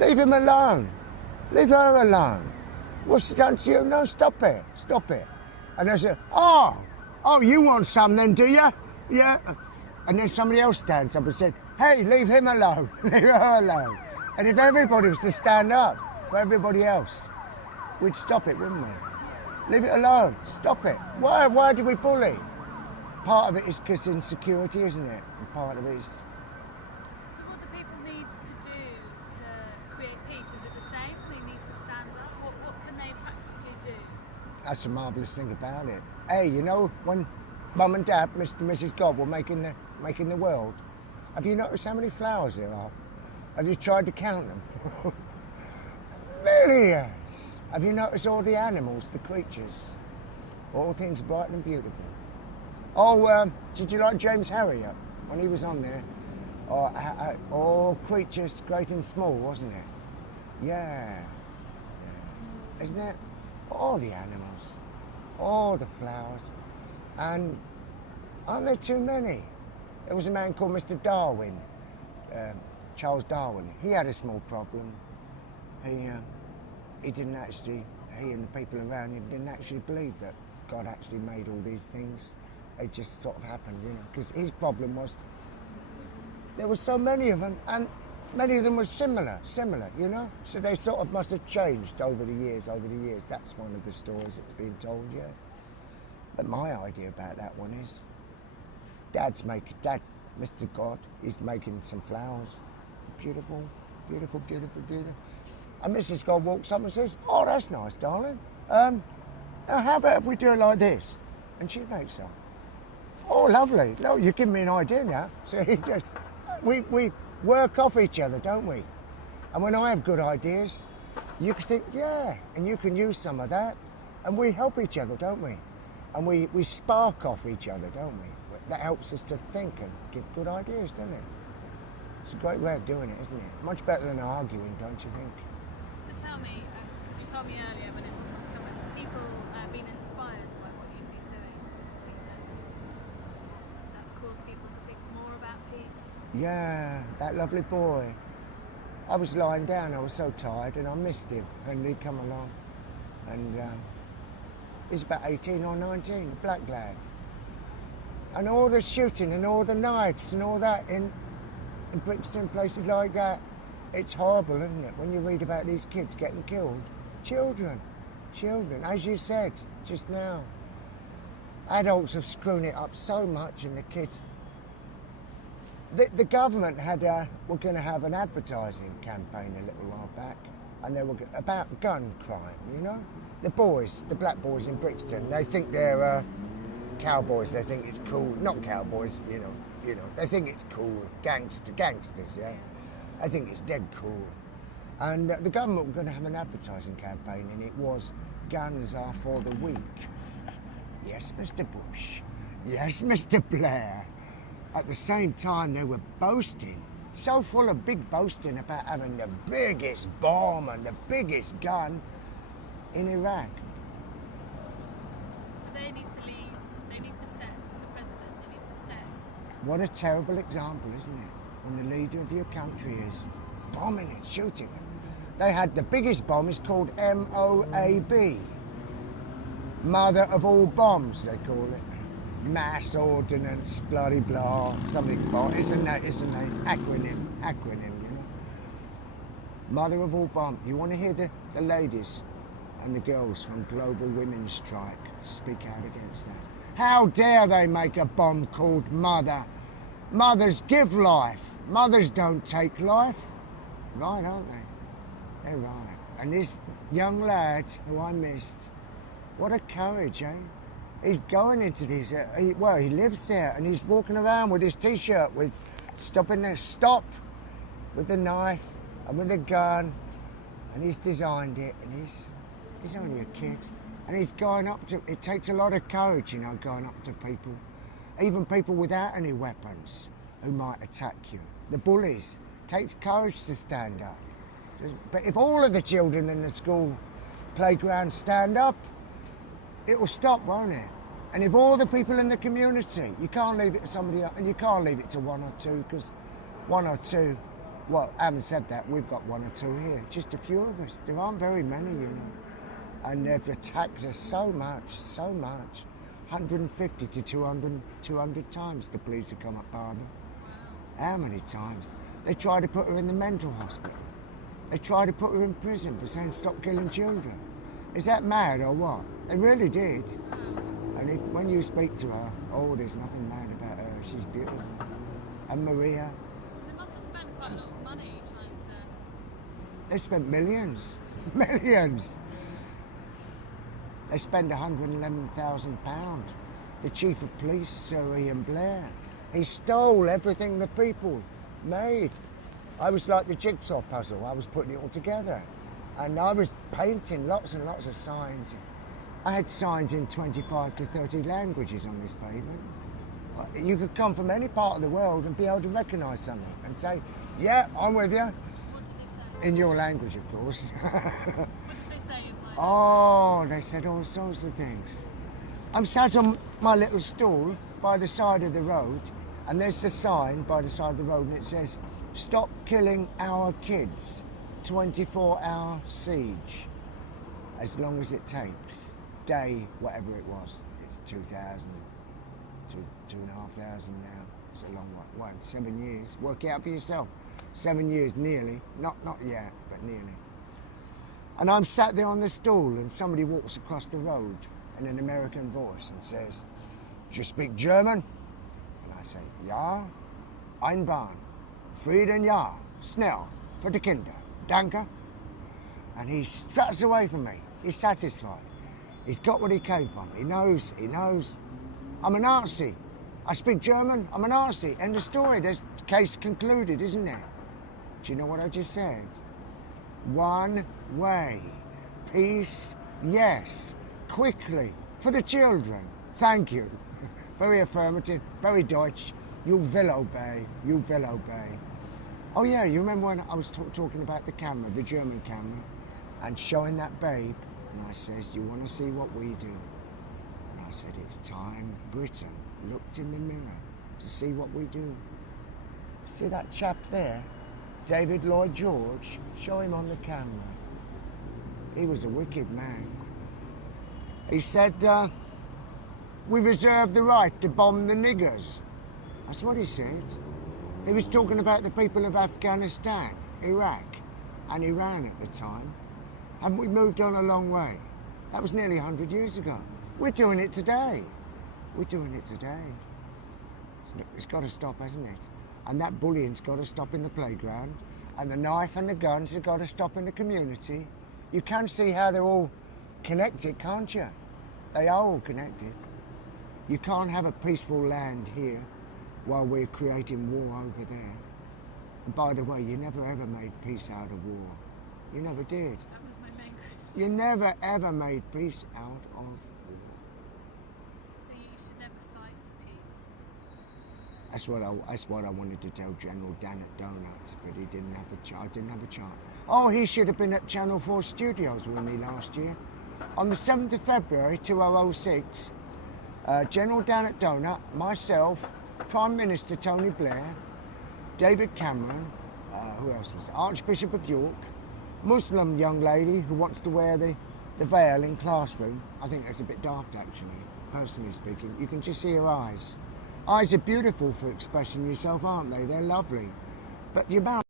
Leave him alone. Leave her alone. What's she done to you? No, stop it. Stop it. And they say, oh, you want some then, do you? Yeah. And then somebody else stands up and said, hey, leave him alone. Leave her alone. And if everybody was to stand up for everybody else, we'd stop it, wouldn't we? Leave it alone. Stop it. Why do we bully? Part of it is because insecurity, isn't it? And part of it is... So what do people need to do to create peace? Is it the same? They need to stand up? What can they practically do? That's the marvellous thing about it. Hey, you know, when Mum and Dad, Mr. and Mrs. God were making the world, have you noticed how many flowers there are? Have you tried to count them? Millions! Have you noticed all the animals, the creatures? All things bright and beautiful. Oh, did you like James Harrier when he was on there? All creatures great and small, wasn't it? Yeah. Isn't it? All the animals, all the flowers, and aren't there too many? There was a man called Mr. Darwin, Charles Darwin. He had a small problem. He didn't actually, he and the people around him didn't actually believe that God actually made all these things. They just sort of happened, you know, because his problem was there were so many of them, and many of them were similar, you know? So they sort of must have changed over the years. That's one of the stories that's been told, yeah. But my idea about that one is, Dad, Mr. God, is making some flowers. Beautiful, beautiful, beautiful, beautiful. And Mrs. God walks up and says, oh, that's nice, darling. Now how about if we do it like this? And she makes some. Oh, lovely. No, you've given me an idea now. So he just, we work off each other, don't we? And when I have good ideas, you can think, yeah, and you can use some of that. And we help each other, don't we? And we spark off each other, don't we? That helps us to think and give good ideas, doesn't it? It's a great way of doing it, isn't it? Much better than arguing, don't you think? So tell me, because you told me earlier when it was coming, people being inspired by what you've been doing. Do you think that's caused people to think more about peace? Yeah, that lovely boy. I was lying down, I was so tired, and I missed him, and he'd come along. And he's about 18 or 19, a black lad. And all the shooting and all the knives and all that in Brixton, places like that, it's horrible, isn't it, when you read about these kids getting killed? Children, as you said just now. Adults have screwed it up so much, and the kids... The government were going to have an advertising campaign a little while back, and they were about gun crime, you know? The boys, the black boys in Brixton, they think they're cowboys, they think it's cool. Not cowboys, you know, they think it's cool. Gangsters, yeah? I think it's dead cool. And the government were going to have an advertising campaign, and it was, guns are for the weak. Yes, Mr. Bush. Yes, Mr. Blair. At the same time, they were boasting, so full of big boasting about having the biggest bomb and the biggest gun in Iraq. So they need to lead, they need to set the president, they need to set... What a terrible example, isn't it? When the leader of your country is bombing and shooting it. They had the biggest bomb, is called MOAB. Mother of all bombs, they call it. Mass ordnance, bloody blah, something bomb. It's a name, acronym, you know. Mother of all bombs. You want to hear the ladies and the girls from Global Women's Strike speak out against that? How dare they make a bomb called Mother? Mothers give life. Mothers don't take life. Right, aren't they? They're right. And this young lad who I missed, what a courage, eh? He's going into this, he lives there, and he's walking around with his T-shirt with, stopping there, stop, with the knife and with the gun, and he's designed it, and he's only a kid. And he's going up to, it takes a lot of courage, you know, going up to people, even people without any weapons who might attack you. The bullies, takes courage to stand up. But if all of the children in the school playground stand up, it will stop, won't it? And if all the people in the community, you can't leave it to somebody else, and you can't leave it to one or two, because one or two Well, having said that, we've got one or two here, just a few of us. There aren't very many, you know. And they've attacked us so much, 150 to 200 times the police have come at Barbara. How many times? They tried to put her in the mental hospital. They tried to put her in prison for saying stop killing children. Is that mad or what? They really did. And when you speak to her, oh, there's nothing mad about her. She's beautiful. And Maria. So they must have spent quite a lot of money trying to... They spent millions. Millions. They spend £111,000. The chief of police, Sir Ian Blair, he stole everything the people made. I was like the jigsaw puzzle. I was putting it all together. And I was painting lots and lots of signs. I had signs in 25 to 30 languages on this pavement. You could come from any part of the world and be able to recognise something and say, yeah, I'm with you. What did they say? In your language, of course. What did they say in my... Oh, they said all sorts of things. I'm sat on my little stool by the side of the road, and there's a sign by the side of the road, and it says, stop killing our kids, 24-hour siege, as long as it takes. Day, whatever it was, it's 2,000, 2,500 now. It's a long one. What, 7 years? Work it out for yourself. 7 years, nearly. Not yet, but nearly. And I'm sat there on the stool, and somebody walks across the road in an American voice and says, do you speak German? And I say, ja, Einbahn, Frieden, ja, schnell, für die Kinder, danke. And he struts away from me. He's satisfied. He's got what he came from. He knows. I'm a Nazi. I speak German, I'm a Nazi. End of story. There's case concluded, isn't there? Do you know what I just said? One way. Peace, yes. Quickly. For the children. Thank you. Very affirmative, very Deutsch. You will obey. You will obey. Oh yeah, you remember when I was talking about the camera, the German camera, and showing that babe? And I says, you want to see what we do? And I said, it's time Britain looked in the mirror to see what we do. See that chap there? David Lloyd George? Show him on the camera. He was a wicked man. He said, we reserve the right to bomb the niggers. That's what he said. He was talking about the people of Afghanistan, Iraq, and Iran at the time. Haven't we moved on a long way? That was nearly 100 years ago. We're doing it today. We're doing it today. It's got to stop, hasn't it? And that bullying's got to stop in the playground. And the knife and the guns have got to stop in the community. You can see how they're all connected, can't you? They are all connected. You can't have a peaceful land here while we're creating war over there. And by the way, you never ever made peace out of war. You never did. That was my main question. You never ever made peace out of war. So you should never fight for peace. That's what I wanted to tell General Dan at Donut, but he didn't have a chance. I didn't have a chance. Oh, he should have been at Channel 4 Studios with me last year. On the 7th of February 2006, General Dan at Donut, myself, Prime Minister Tony Blair, David Cameron, who else was it? Archbishop of York, Muslim young lady who wants to wear the veil in classroom. I think that's a bit daft, actually, personally speaking. You can just see her eyes. Eyes are beautiful for expressing yourself, aren't they? They're lovely. But your mouth